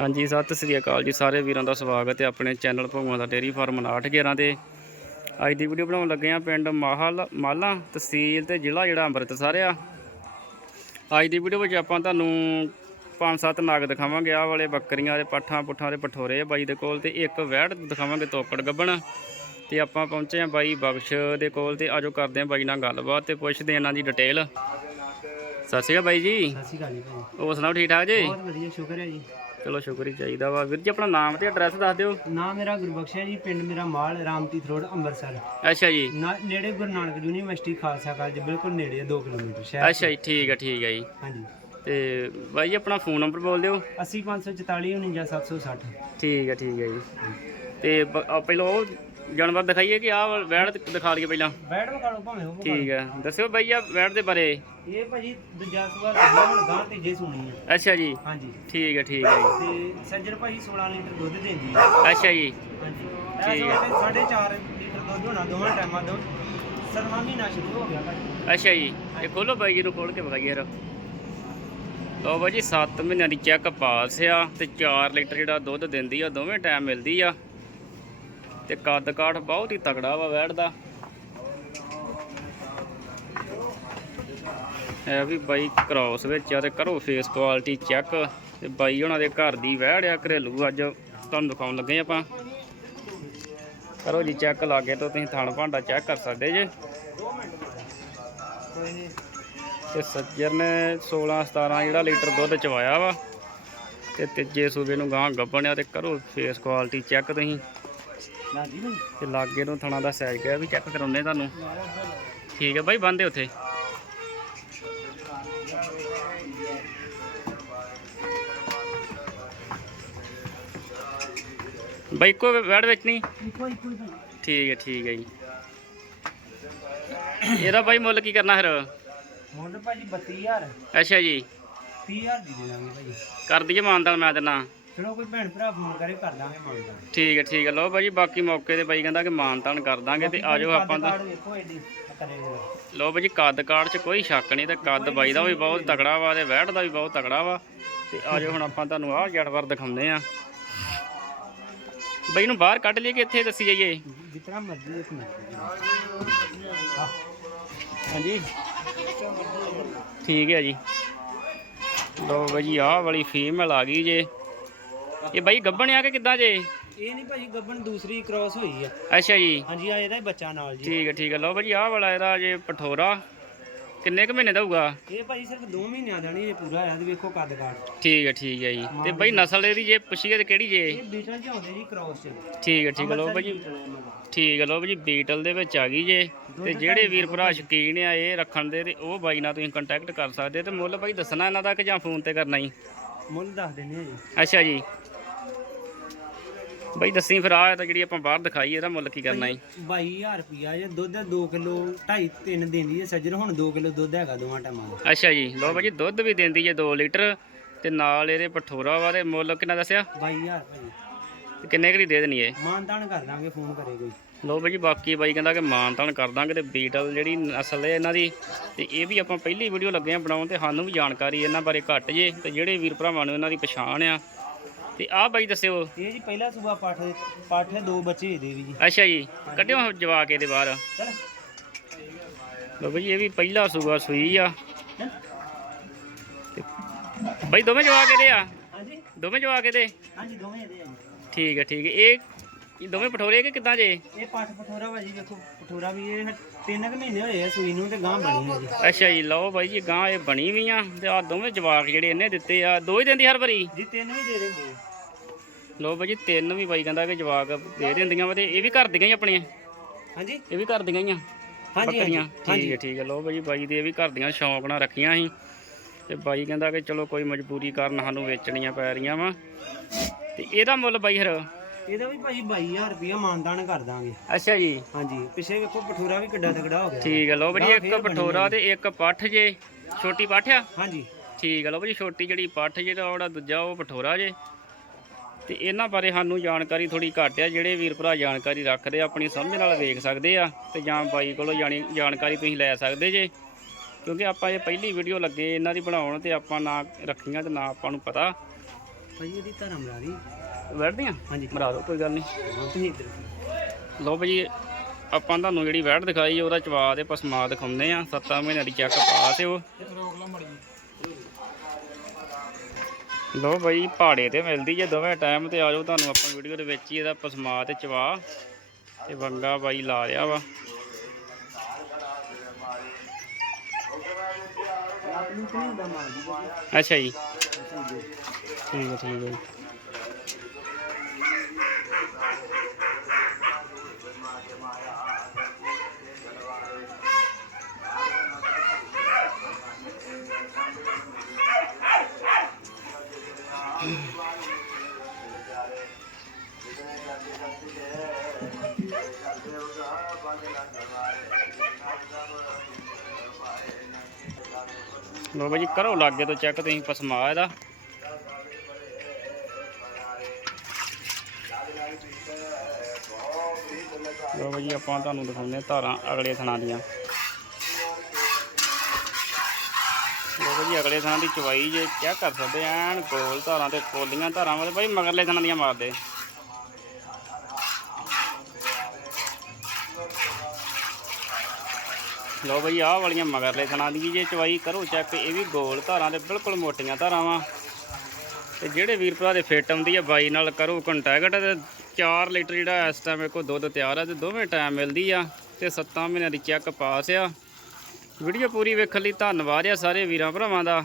ਹਾਂਜੀ ਸਤਿ ਸ੍ਰੀ ਅਕਾਲ ਜੀ ਸਾਰੇ ਵੀਰਾਂ ਦਾ ਸਵਾਗਤ ਹੈ ਆਪਣੇ ਚੈਨਲ ਭਗਵਾਨ ਦਾ ਡੇਰੀ ਫਾਰਮ 911 ਤੇ। ਅੱਜ ਦੀ ਵੀਡੀਓ ਬਣਾਉਣ ਲੱਗੇ ਆ ਪਿੰਡ ਮਾਹਲ ਮਾਲਾ ਤਹਿਸੀਲ ਤੇ ਜ਼ਿਲ੍ਹਾ ਜਿਹੜਾ ਅੰਮ੍ਰਿਤਸਰ ਆ। ਅੱਜ ਦੀ ਵੀਡੀਓ ਵਿੱਚ ਆਪਾਂ ਤੁਹਾਨੂੰ ਪੰਜ ਸੱਤ ਨਾਗ ਦਿਖਾਵਾਂਗੇ ਆਹ ਵਾਲੇ ਬੱਕਰੀਆਂ ਦੇ ਪੱਠਾਂ ਪੁੱਠਾਂ ਦੇ ਪਠੋਰੇ ਆ ਬਾਈ ਦੇ ਕੋਲ ਤੇ ਇੱਕ ਵਹਿੜ ਦਿਖਾਵਾਂਗੇ ਤੋਕੜ ਗੱਬਣ। ਤੇ ਆਪਾਂ ਪਹੁੰਚੇ ਆ ਬਾਈ ਬਖਸ਼ ਦੇ ਕੋਲ ਤੇ ਆਜੋ ਕਰਦੇ ਆ ਬਾਈ ਨਾਲ ਗੱਲਬਾਤ ਤੇ ਪੁੱਛਦੇ ਆ ਇਹਨਾਂ ਦੀ ਡਿਟੇਲ। ਸਤਿ ਸ਼੍ਰੀ ਅਕਾਲ ਬਾਈ ਜੀ। ਸਤਿ ਸ਼੍ਰੀ ਅਕਾਲ ਜੀ ਹੋਰ ਸੁਣਾਓ ਠੀਕ ਠਾਕ ਜੀ? ਬਹੁਤ ਵਧੀਆ ਸ਼ੁਕਰ ਹੈ ਜੀ। ਚਲੋ ਸ਼ੁਕਰ ਹੀ ਚਾਹੀਦਾ ਵਾ। ਵੀਰ ਜੀ ਆਪਣਾ ਨਾਮ ਤੇ ਐਡਰੈਸ ਦੱਸ ਦਿਓ। ਨਾਮ ਮੇਰਾ ਗੁਰਬਖਸ਼ ਹੈ ਜੀ ਪਿੰਡ ਮੇਰਾ ਮਾਲ ਰਾਮਤੀਤ ਰੋਡ ਅੰਮ੍ਰਿਤਸਰ। ਅੱਛਾ ਜੀ। ਨਾ- ਨੇੜੇ ਗੁਰੂ ਨਾਨਕ ਯੂਨੀਵਰਸਿਟੀ ਖਾਲਸਾ ਕਾਲਜ ਬਿਲਕੁਲ ਨੇੜੇ 2 ਕਿਲੋਮੀਟਰ ਸ਼ਹਿਰ ਅੱਛਾ ਜੀ ਠੀਕ ਹੈ ਠੀਕ ਹੈ ਜੀ। ਹਾਂਜੀ। ਤੇ ਬਾਈ ਜੀ ਆਪਣਾ ਫੋਨ ਨੰਬਰ ਬੋਲ ਦਿਓ। 80544 49760 ਠੀਕ ਹੈ ਠੀਕ ਹੈ ਜੀ। ਤੇ ਬ- ਆ ਪਹਿਲਾਂ ਉਹ ਜਾਨਵਰ ਦਿਖਾਈਏ ਕਿ ਆਹ ਵੈੜ ਦਿਖਾ ਲਈਏ ਪਹਿਲਾਂ। ਬੈਠ ਵਿਖਾ ਲਓ ਭਾਵੇਂ ਉਹ ਠੀਕ ਹੈ। ਦੱਸਿਓ ਬਾਈ ਆ ਵੈੜ ਦੇ ਬਾਰੇ। ਇਹ ਭਾਜੀ ਦੂਜਾ ਸਵਾਲ ਹੁਣ ਗਾਂ ਤੀਜੇ ਸੁਣੀ ਹੈ। ਅੱਛਾ ਜੀ। ਹਾਂਜੀ। ਠੀਕ ਹੈ ਠੀਕ ਹੈ ਜੀ। ਤੇ ਸੱਜਣ ਭਾਜੀ 16 ਲੀਟਰ ਦੁੱਧ ਦਿੰਦੀ ਹੈ। ਅੱਛਾ ਜੀ। ਹਾਂਜੀ। ਠੀਕ ਠੀਕ ਹੈ। 4.5 ਲੀਟਰ ਦੁੱਧ ਹੋਣਾ ਦੋਵਾਂ ਟਾਈਮਾਂ ਦੋ ਸਤਵਾਂ ਮਹੀਨਾ ਸ਼ੁਰੂ ਹੋ ਗਿਆ ਭਾਜੀ। ਅੱਛਾ ਜੀ। ਇਹ ਖੋਲੋ ਬਾਈ ਜੀ ਨੂੰ ਖੋਲ ਕੇ ਵਿਖਾਈਏ ਯਾਰ। ਲਓ ਬਾਈ ਜੀ 7 ਮਹੀਨਿਆਂ ਦੀ ਚੈੱਕ ਪਾਸ ਆ ਤੇ 4 ਲੀਟਰ ਜਿਹੜਾ ਦੁੱਧ ਦਿੰਦੀ ਆ ਦੋਵੇਂ ਟਾਈਮ ਮਿਲਦੀ ਆ। ਤੇ ਕੱਦ ਕਾਠ ਬਹੁਤ ਹੀ ਤਕੜਾ ਵਾ ਵੈੜ ਦਾ। ਇਹ ਵੀ ਬਾਈ ਕ੍ਰਾਸ ਵਿੱਚ ਆ ਤੇ ਕਰੋ ਫੇਸ ਕੁਆਲਿਟੀ ਚੈੱਕ ਤੇ ਬਾਈ ਉਹਨਾਂ ਦੇ ਘਰ ਦੀ ਵੈੜ ਆ, ਘਰੇਲੂ ਅੱਜ ਤੁਹਾਨੂੰ ਦਿਖਾਉਣ ਲੱਗੇ ਆਪਾਂ। ਕਰੋ ਜੀ ਚੈੱਕ ਲਾਗੇ ਤੋਂ, ਤੁਸੀਂ ਥਣ ਭਾਂਡਾ ਚੈੱਕ ਕਰ ਸਕਦੇ ਜੇ। ਕੋਈ ਤੇ ਸੱਜਰ ਨੇ 16 17 ਜਿਹੜਾ ਲੀਟਰ ਦੁੱਧ ਚਵਾਇਆ ਵਾ। ਤੇ ਤੀਜੇ ਸੂਬੇ ਨੂੰ ਗਾਂ ਗੱਬਣਿਆ ਤੇ ਕਰੋ ਫੇਸ ਕੁਆਲਿਟੀ ਚੈੱਕ ਤੁਸੀਂ। ਤੇ ਲਾਗੇ ਨੂੰ ਥਣਾ ਦਾ ਸਾਈਜ਼ ਗਿਆ ਵੀ ਚੈੱਕ ਕਰਾਉਂਦੇ ਤੁਹਾਨੂੰ। ਠੀਕ ਹੈ ਬਾਈ ਬੰਦੇ ਉੱਥੇ। ਬਾਈ ਕੋ ਵੈੜ ਵਿੱਚ ਨਹੀਂ? ਕੋਈ ਕੋਈ ਭਾਈ ਠੀਕ ਹੈ ਠੀਕ ਹੈ ਜੀ। ਇਹਦਾ ਬਾਈ ਮੁੱਲ ਕੀ ਕਰਨਾ ਫਿਰ? ਮੁੱਲ ਭਾਜੀ 32000 ਅੱਛਾ ਜੀ। 30000 ਦੀ ਦੇ ਦਾਂਗੇ ਭਾਜੀ। ਕਰ ਦਈਏ ਮਾਨਦਾਨ ਮੈਂ ਦਿੰਦਾ ਚਲੋ ਕੋਈ ਭੈਣ ਭਰਾ ਫੋਨ ਕਰੇ ਕਰ ਦਾਂਗੇ ਮੰਗਦਾ ਠੀਕ ਹੈ ਠੀਕ ਹੈ। ਲਓ ਭਾਜੀ ਬਾਕੀ ਮੌਕੇ ਤੇ ਬਾਈ ਕਹਿੰਦਾ ਕਿ ਮਾਨਤਾਨ ਕਰ ਦਾਂਗੇ ਤੇ ਆਜੋ ਆਪਾਂ ਦਾ ਵੇਖੋ ਐਡੀ ਕਰੇ ਲਓ ਭਾਜੀ ਕੱਦ ਕਾੜ 'ਚ ਕੋਈ ਸ਼ੱਕ ਨਹੀਂ ਤੇ ਕੱਦ ਬਾਈ ਦਾ ਵੀ ਬਹੁਤ ਤਕੜਾ ਵਾ ਤੇ ਵੈੜ ਦਾ ਵੀ ਬਹੁਤ ਤਕੜਾ ਵਾ ਤੇ ਆਜੋ ਹੁਣ ਆਪਾਂ ਤੁਹਾਨੂੰ ਆਹ ਜਾਨਵਰ ਦਿਖਾਉਂਦੇ ਆ ਬਾਈ ਨੂੰ ਬਾਹਰ ਕੱਢ ਲਈਏ ਕਿ ਇੱਥੇ ਦੱਸੀ ਜਾਈਏ? ਜਿਤਨਾ ਮਰਜ਼ੀ ਇੱਕ ਮਿੰਟ। ਹਾਂਜੀ। ਠੀਕ ਹੈ ਜੀ। ਲਓ ਭਾਜੀ ਆਹ ਵਾਲੀ ਫੀਮੇਲ ਆ ਗਈ ਜੇ। ਇਹ ਬਾਈ ਗੱਬਣ ਆ ਕਿ ਕਿੱਦਾਂ ਜੇ? ਇਹ ਨਹੀਂ ਭਾਜੀ ਗੱਬਣ ਦੂਸਰੀ ਕ੍ਰਾਸ ਹੋਈ ਆ। ਅੱਛਾ ਜੀ। ਹਾਂਜੀ ਆ ਇਹਦਾ ਹੀ ਬੱਚਾ ਨਾਲ ਜੀ। ਠੀਕ ਹੈ ਠੀਕ ਹੈ ਲਓ ਭਾਜੀ ਆਹ ਵਾਲਾ ਇਹਦਾ ਜੇ ਪਠੋਰਾ। ਕਿੰਨੇ ਕੁ ਮਹੀਨੇ ਦਾ ਹੋਊਗਾ? ਇਹ ਭਾਜੀ ਸਿਰਫ 2 ਮਹੀਨਿਆਂ ਦਾ ਨਹੀਂ ਇਹ ਪੂਰਾ ਆ ਤੇ ਵੇਖੋ ਕੱਦ ਕਾਠ ਠੀਕ ਹੈ ਠੀਕ ਹੈ ਜੀ। ਤੇ ਬਾਈ ਨਸਲ ਇਹਦੀ ਜੇ ਪੁੱਛੀਏ ਤੇ ਕਿਹੜੀ ਜੇ? ਇਹ ਬੀਟਲ ਚ ਆਉਂਦੇ ਜੀ ਕ੍ਰਾਸ ਚ ਠੀਕ ਹੈ ਠੀਕ ਹੈ ਲਓ ਭਾਜੀ ਠੀਕ ਹੈ ਲਓ ਭਾਜੀ ਬੀਟਲ ਦੇ ਵਿੱਚ ਆ ਗਈ ਜੇ। ਤੇ ਜਿਹੜੇ ਵੀਰ ਭਰਾ ਸ਼ਕੀਨ ਆ ਇਹ ਰੱਖਣ ਦੇ ਤੇ ਉਹ ਬਾਈ ਨਾਲ ਤੁਸੀਂ ਕੰਟੈਕਟ ਕਰ ਸਕਦੇ ਤੇ ਮੁੱਲ ਭਾਈ ਦੱਸਣਾ ਇਹਨਾਂ ਦਾ ਕਿ ਜਾਂ ਫੋਨ ਤੇ ਕਰਨਾ ਹੀ ਮੁੱਲ ਦੱਸ ਦਿੰਦੇ ਆ ਜੀ। ਅੱਛਾ ਜੀ। ਬਾਈ ਦੱਸੀ ਫਿਰ ਆ ਤਾਂ ਜਿਹੜੀ ਆਪਾਂ ਬਾਹਰ ਦਿਖਾਈ ਇਹਦਾ ਮੁੱਲ ਕੀ ਕਰਨਾ ਜੀ? 22000 ਰੁਪਿਆ ਜੇ ਦੁੱਧ 2 ਕਿਲੋ 2.5 3 ਦਿੰਦੀ ਹੈ ਸੱਜਰ ਹੁਣ 2 ਕਿਲੋ ਦੁੱਧ ਹੈਗਾ ਦੋਵਾਂ ਟਾਈਮਾਂ ਦਾ। ਅੱਛਾ ਜੀ ਲਓ ਭਾਜੀ ਦੁੱਧ ਵੀ ਦਿੰਦੀ ਜੇ 2 ਲੀਟਰ ਤੇ ਨਾਲ ਇਹਦੇ ਪਠੋਰਾ ਵਾ ਤੇ ਮੁੱਲ ਕਿੰਨਾ ਦੱਸਿਆ? 22000 ਭਾਜੀ ਤੇ ਕਿੰਨੇ ਕੁ ਦੀ ਦੇਣੀ ਏ? ਮਾਨਤਾਨ ਕਰ ਦਾਂਗੇ ਫੋਨ ਕਰੇ ਕੋਈ। ਲੋ ਭਾਜੀ ਬਾਕੀ ਬਾਈ ਕਹਿੰਦਾ ਕਿ ਮਾਨਤਾਨ ਕਰ ਦਾਂਗੇ ਤੇ ਬੀਟਲ ਜਿਹੜੀ ਨਸਲ ਹੈ ਇਹਨਾਂ ਦੀ ਤੇ ਇਹ ਵੀ ਆਪਾਂ ਪਹਿਲੀ ਵੀਡੀਓ ਲੱਗੇ ਆ ਬਣਾਉਣ ਤੇ ਸਾਨੂੰ ਵੀ ਜਾਣਕਾਰੀ ਇਹਨਾਂ ਬਾਰੇ ਘੱਟ ਜੇ ਤੇ ਜਿਹੜੇ ਵੀਰ ਭਰਾਵਾਂ ਨੂੰ ਇਹਨਾਂ ਦੀ ਪਛਾਣ ਆ ਤੇ ਆਹ ਬਾਈ ਦੱਸਿਓ। ਇਹ ਜੀ ਪਹਿਲਾ ਸੂਬਾ ਪਾਠ ਪਾਠ ਦੋ ਬੱਚੇ ਇਹਦੇ ਵੀ ਜੀ। ਅੱਛਾ ਜੀ ਕੱਢਿਓ ਜਵਾਕ ਇਹਦੇ ਬਾਹਰ। ਚਲ। ਭਾਜੀ ਇਹ ਵੀ ਪਹਿਲਾ ਸੂਆ ਸੂਈ ਆ। ਤੇ ਬਾਈ ਦੋਵੇਂ ਜਵਾਕ ਇਹਦੇ ਆ? ਹਾਂਜੀ। ਦੋਵੇਂ ਜਵਾਕ ਇਹਦੇ? ਹਾਂਜੀ ਦੋਵੇਂ ਇਹਦੇ ਆ ਜੀ। ਠੀਕ ਹੈ ਠੀਕ ਹੈ ਇਹ ਇਹ ਦੋਵੇਂ ਪਠੋਰੇ ਕਿ ਕਿੱਦਾਂ ਜੇ? ਇਹ ਪਾਠ ਪਠੋਰਾ ਵਾ ਜੀ ਵੇਖੋ ਪਠੋਰਾ ਵੀ ਇਹ ਤਿੰਨ ਕੁ ਮਹੀਨੇ ਹੋਏ ਆ ਸੂਈ ਨੂੰ ਤੇ ਗਾਂ ਬਣੀ ਹੈ ਜੀ। ਅੱਛਾ ਜੀ ਲਓ ਬਾਈ ਜੀ ਗਾਂ ਇਹ ਬਣੀ ਵੀ ਆ ਤੇ ਆ ਦੋਵੇਂ ਜਵਾਕ ਜਿਹੜੇ ਇਹਨੇ ਦਿੱਤੇ ਆ ਦੋ ਹੀ ਦਿੰਦੀ ਹਰ ਵਾਰੀ? ਜੀ ਤਿੰਨ ਵੀ ਦੇ ਦਿੰਦੇ ਆ। ਲੋ ਬਾਈ ਜੀ ਤਿੰਨ ਵੀ ਬਾਈ ਕਹਿੰਦਾ ਕਿ ਜਵਾਕ ਦੇ ਦਿੰਦੀਆਂ ਵਾ ਤੇ ਇਹ ਵੀ ਘਰ ਦੀਆਂ ਹੀ ਆਪਣੀਆਂ? ਹਾਂਜੀ। ਇਹ ਵੀ ਘਰ ਦੀਆਂ ਹੀ ਆ? ਹਾਂਜੀ ਬੱਕਰੀਆਂ? ਠੀਕ ਹੈ ਠੀਕ ਹੈ ਲੋ ਬਾਈ ਜੀ ਬਾਈ ਦੇ ਇਹ ਵੀ ਘਰ ਦੀਆਂ ਸ਼ੌਂਕ ਨਾਲ ਰੱਖੀਆਂ ਸੀ। ਤੇ ਬਾਈ ਕਹਿੰਦਾ ਕਿ ਚਲੋ ਕੋਈ ਮਜਬੂਰੀ ਕਾਰਨ ਸਾਨੂੰ ਵੇਚਣੀਆਂ ਪੈ ਰਹੀਆਂ ਵਾ। ਤੇ ਇਹਦਾ ਮੁੱਲ ਬਾਈ ਹਰ? ਇਹਦਾ ਵੀ ਭਾਜੀ 22000 ਰੁਪਿਆ ਮਾਨਦਾਨ ਕਰ ਦਾਂਗੇ। ਅੱਛਾ ਜੀ। ਹਾਂਜੀ ਪਿੱਛੇ ਵੇਖੋ ਪਠੋਰਾ ਵੀ ਕਿੱਡਾ ਤਗੜਾ ਹੋ ਗਿਆ। ਠੀਕ ਹੈ ਲੋ ਬਾਈ ਜੀ ਗਾਂ ਇੱਕ ਪਠੋਰਾ ਤੇ ਇੱਕ ਪੱਠ ਜੇ। ਛੋਟੀ ਪੱਠ ਆ? ਹਾਂਜੀ। ਠੀਕ ਹੈ ਲਓ ਭਾਜੀ ਛੋਟੀ ਜਿਹੜੀ ਪੱਠ ਜਿਹੜਾ ਉਹਦਾ ਦੂਜਾ ਉਹ ਪਠੋਰਾ ਜੇ। ਤੇ ਇਹਨਾਂ ਬਾਰੇ ਸਾਨੂੰ ਜਾਣਕਾਰੀ ਥੋੜੀ ਘੱਟ ਆ ਜਿਹੜੇ ਵੀਰ ਭਰਾ ਜਾਣਕਾਰੀ ਰੱਖਦੇ ਆ ਆਪਣੀ ਸਮਝ ਨਾਲ ਵੇਖ ਸਕਦੇ ਆ ਤੇ ਜਾਂ ਬਾਈ ਕੋਲੋਂ ਜਾਣੀ ਜਾਣਕਾਰੀ ਤੁਸੀਂ ਲੈ ਸਕਦੇ ਜੇ। ਕਿਉਂਕਿ ਆਪਾਂ ਇਹ ਪਹਿਲੀ ਵੀਡੀਓ ਲੱਗੇ ਇਹਨਾਂ ਦੀ ਬਣਾਉਣ ਤੇ ਆਪਾਂ ਨਾ ਰੱਖੀਆਂ ਤੇ ਨਾ ਆਪਾਂ ਨੂੰ ਪਤਾ। ਭਾਜੀ ਇਹਦੀ ਧਾਰਾ ਮਰਾ ਦੀ ਬੈਠਦੀਆਂ? ਹਾਂਜੀ। ਮਰਾ ਦਿਓ ਕੋਈ ਗੱਲ ਨਹੀਂ। ਹਾਂ ਤੁਸੀਂ ਇੱਧਰ ਲਓ ਭਾਜੀ ਆਪਾਂ ਤੁਹਾਨੂੰ ਜਿਹੜੀ ਵੈੜ ਦਿਖਾਈ ਉਹਦਾ ਚਵਾ ਤੇ ਪਸਮਾ ਦਿਖਾਉਂਦੇ ਆ 7 ਮਹੀਨਿਆਂ ਦੀ ਚੈੱਕ ਪਾ ਤੇ ਉਹ। ਲਾ ਭਾਈ ਪਹਾੜੇ ਤੇ ਮਿਲਦੀ ਜੇ ਦੋਵੇਂ ਟਾਈਮ ਤੇ ਆ ਜਾਓ ਤੁਹਾਨੂੰ ਆਪਾਂ ਵੀਡੀਓ ਦੇ ਵਿੱਚ ਹੀ ਇਹਦਾ ਪਸਮਾ ਤੇ ਚਵਾ ਤੇ ਵੰਗਾ ਬਾਈ ਲਾ ਰਿਹਾ ਵਾ। ਅੱਛਾ ਜੀ। ਠੀਕ ਹੈ ਠੀਕ ਹੈ ਜੀ। ਲਓ ਕਰੋ ਲਾਗੇ ਤੋਂ ਚੈੱਕ ਤੁਸੀਂ ਪਸਮਾ ਇਹਦਾ ਲਓ ਭਾਜੀ ਆਪਾਂ ਤੁਹਾਨੂੰ ਦਿਖਾਉਂਦੇ ਹਾਂ ਧਾਰਾਂ ਅਗਲੇ ਥਣਾ ਦੀਆਂ ਲਓ ਅਗਲੇ ਥਣਾ ਦੀ ਚਵਾਈ ਜੇ ਚੈੱਕ ਕਰ ਸਕਦੇ ਐਨ ਗੋਲ ਧਾਰਾਂ ਤੇ ਕੋਲੀਆਂ ਧਾਰਾਂ ਵਾਲੇ ਭਾਈ ਮਗਰਲੇ ਥਣਾ ਦੀਆਂ ਮਾਰਦੇ। ਲਓ ਬਈ, ਆਹ ਵਾਲੀਆਂ ਮਗਰਲੇ ਥਣਾ ਦੀ ਜੇ ਚਵਾਈ ਕਰੋ, ਚੈੱਕ, ਇਹ ਵੀ ਗੋਲ ਧਾਰਾਂ ਤੇ ਬਿਲਕੁਲ ਮੋਟੀਆਂ ਧਾਰਾਂ ਵਾ। ਤੇ ਜਿਹੜੇ ਵੀਰ ਭਰਾ ਦੇ ਫਿੱਟ ਆਉਂਦੀ ਆ, ਬਾਈ ਨਾਲ ਕਰੋ ਕੰਟੈਕਟ ਤੇ 4 ਲੀਟਰ ਜਿਹੜਾ ਇਸ ਟਾਈਮ ਕੋ ਦੁੱਧ ਤਿਆਰ ਆ ਤੇ ਦੋਵੇਂ ਟਾਈਮ ਮਿਲਦੀ ਆ ਤੇ 7 ਮਹੀਨਿਆਂ ਦੀ ਚੈੱਕ ਪਾਸ ਆ। ਵੀਡੀਓ ਪੂਰੀ ਵੇਖਣ ਲਈ ਧੰਨਵਾਦ ਆ ਸਾਰੇ ਵੀਰਾਂ ਭਰਾਵਾਂ ਦਾ।